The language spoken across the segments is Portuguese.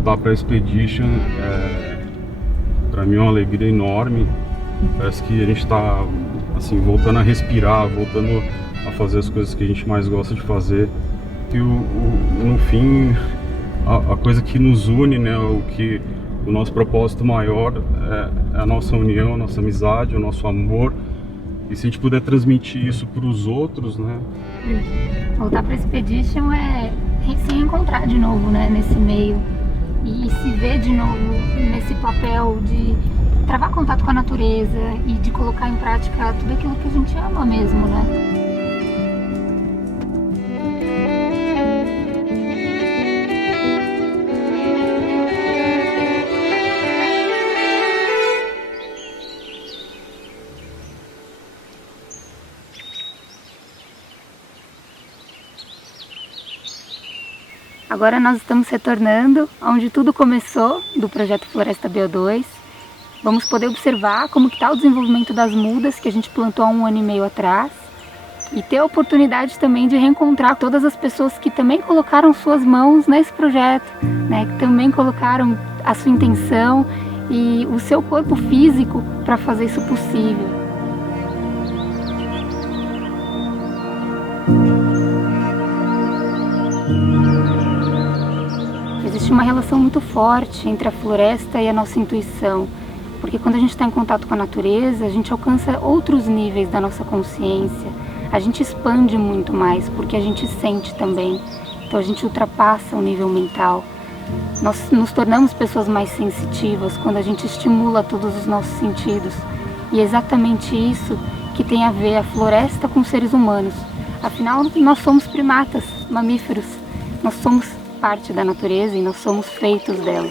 voltar para a Expedition para mim é uma alegria enorme. Parece que a gente está assim, voltando a respirar, voltando a fazer as coisas que a gente mais gosta de fazer. E no fim, a coisa que nos une, né, o nosso propósito maior é a nossa união, a nossa amizade, o nosso amor. E se a gente puder transmitir isso para os outros, né? Voltar para a Expedition é se reencontrar de novo, né, nesse meio. E se ver de novo nesse papel de travar contato com a natureza e de colocar em prática tudo aquilo que a gente ama mesmo, né? Agora nós estamos retornando onde tudo começou, do projeto Floresta BO2. Vamos poder observar como está o desenvolvimento das mudas que a gente plantou há 1 ano e meio atrás. E ter a oportunidade também de reencontrar todas as pessoas que também colocaram suas mãos nesse projeto, né? Que também colocaram a sua intenção e o seu corpo físico para fazer isso possível. Existe uma relação muito forte entre a floresta e a nossa intuição, porque quando a gente está em contato com a natureza, a gente alcança outros níveis da nossa consciência, a gente expande muito mais, porque a gente sente também, então a gente ultrapassa o nível mental. Nós nos tornamos pessoas mais sensitivas quando a gente estimula todos os nossos sentidos, e é exatamente isso que tem a ver a floresta com os seres humanos. Afinal, nós somos primatas, mamíferos, nós somos parte da natureza e nós somos feitos dela.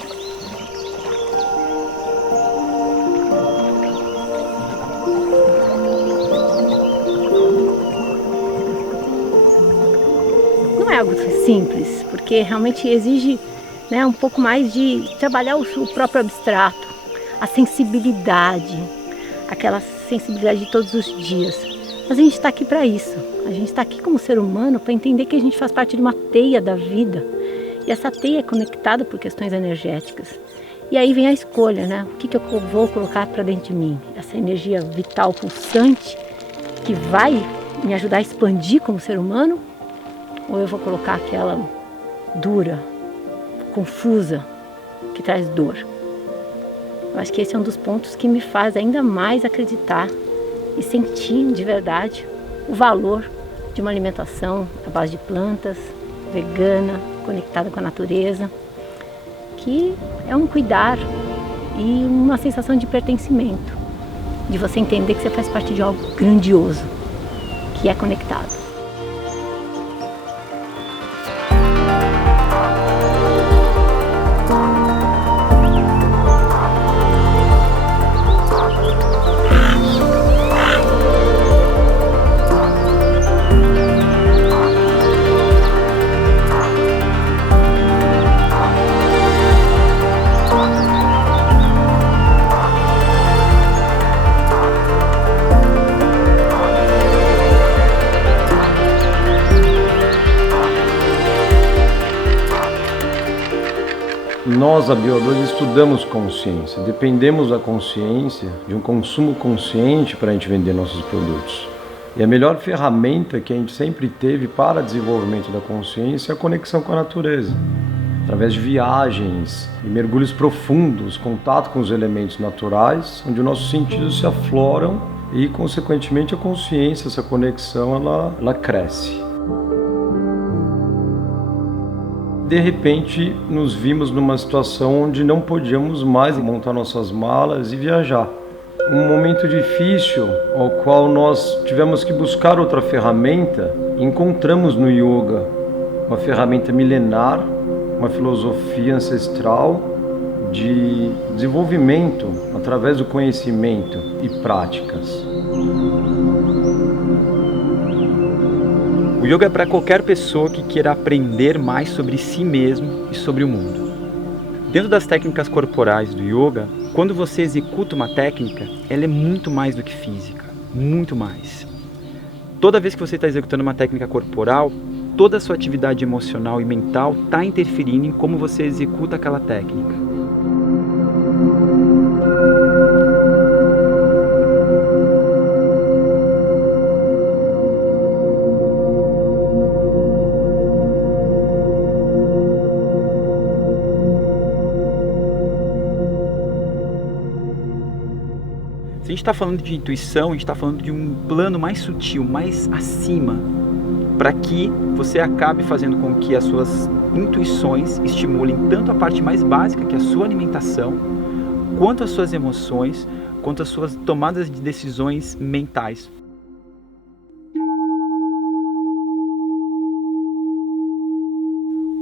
Não é algo simples, porque realmente exige, né, um pouco mais de trabalhar o próprio abstrato, a sensibilidade, aquela sensibilidade de todos os dias. Mas a gente está aqui para isso, a gente está aqui como ser humano para entender que a gente faz parte de uma teia da vida. E essa teia é conectada por questões energéticas. E aí vem a escolha, né? O que eu vou colocar para dentro de mim? Essa energia vital pulsante que vai me ajudar a expandir como ser humano? Ou eu vou colocar aquela dura, confusa, que traz dor? Eu acho que esse é um dos pontos que me faz ainda mais acreditar e sentir de verdade o valor de uma alimentação à base de plantas, vegana, conectada com a natureza, que é um cuidar e uma sensação de pertencimento, de você entender que você faz parte de algo grandioso, que é conectado. Nós, a BO2, estudamos consciência, dependemos da consciência, de um consumo consciente para a gente vender nossos produtos. E a melhor ferramenta que a gente sempre teve para desenvolvimento da consciência é a conexão com a natureza. Através de viagens e mergulhos profundos, contato com os elementos naturais, onde os nossos sentidos se afloram e, consequentemente, a consciência, essa conexão, ela cresce. De repente, nos vimos numa situação onde não podíamos mais montar nossas malas e viajar. Um momento difícil, ao qual nós tivemos que buscar outra ferramenta, e encontramos no yoga uma ferramenta milenar, uma filosofia ancestral de desenvolvimento através do conhecimento e práticas. O yoga é para qualquer pessoa que queira aprender mais sobre si mesmo e sobre o mundo. Dentro das técnicas corporais do yoga, quando você executa uma técnica, ela é muito mais do que física, muito mais. Toda vez que você está executando uma técnica corporal, toda a sua atividade emocional e mental está interferindo em como você executa aquela técnica. Se a gente está falando de intuição, a gente está falando de um plano mais sutil, mais acima, para que você acabe fazendo com que as suas intuições estimulem tanto a parte mais básica, que é a sua alimentação, quanto as suas emoções, quanto as suas tomadas de decisões mentais.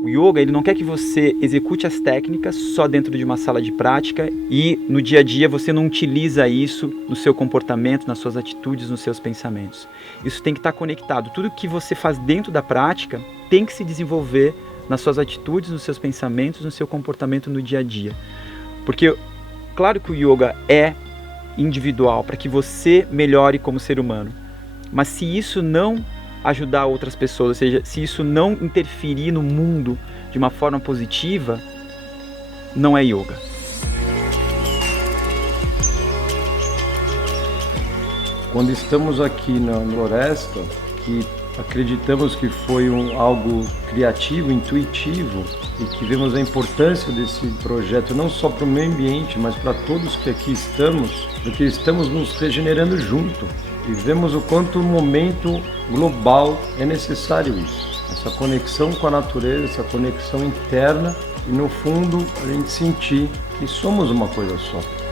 O yoga, ele não quer que você execute as técnicas só dentro de uma sala de prática e no dia a dia você não utiliza isso no seu comportamento, nas suas atitudes, nos seus pensamentos. Isso tem que estar conectado. Tudo que você faz dentro da prática tem que se desenvolver nas suas atitudes, nos seus pensamentos, no seu comportamento no dia a dia. Porque, claro que o yoga é individual para que você melhore como ser humano, mas se isso não ajudar outras pessoas, ou seja, se isso não interferir no mundo de uma forma positiva, não é yoga. Quando estamos aqui na floresta, que acreditamos que foi algo criativo, intuitivo, e que vemos a importância desse projeto não só para o meio ambiente, mas para todos que aqui estamos, porque estamos nos regenerando junto. E vemos o quanto no momento global é necessário isso. Essa conexão com a natureza, essa conexão interna e no fundo a gente sentir que somos uma coisa só.